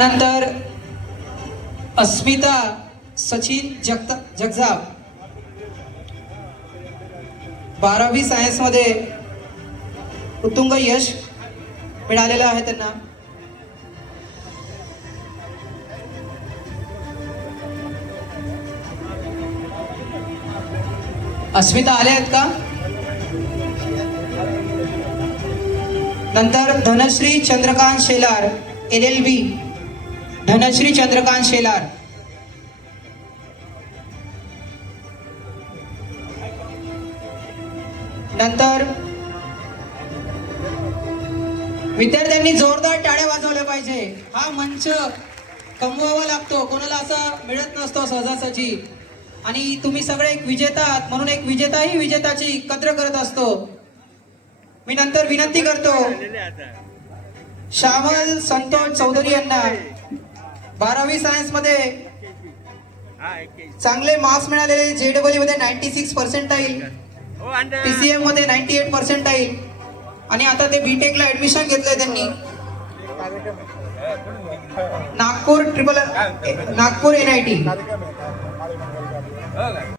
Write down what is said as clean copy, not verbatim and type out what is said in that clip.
त्यानंतर अस्मिता सचिन जगजाप 12वी सायन्स मध्ये उत्तुंग यश मिळालेलं आहे त्यांना. अस्मिता आले आहेत का? नंतर धनश्री चंद्रकांत शेलार LLB. धनश्री चंद्रकांत शेलार. नंतर विद्यार्थ्यांनी जोरदार टाळ्या वाजवल्या पाहिजे. हा मंच कमवावा लागतो, कोणाला असा मिळत नसतो सहजासहजी. आणि तुम्ही सगळे एक विजेता आहात, म्हणून एक विजेताही विजेताची कद्र करत असतो. मी नंतर विनंती करतो श्यामल संतोष चौधरी यांना 12वी सायन्स मध्ये चांगले मार्क्स मिळालेले, JEE मध्ये 96 पर्सेंटाईल, PCM मध्ये 98 पर्सेंटाईल आणि आता ते BTech ला ऍडमिशन घेतलंय त्यांनी. नागपूर NIT.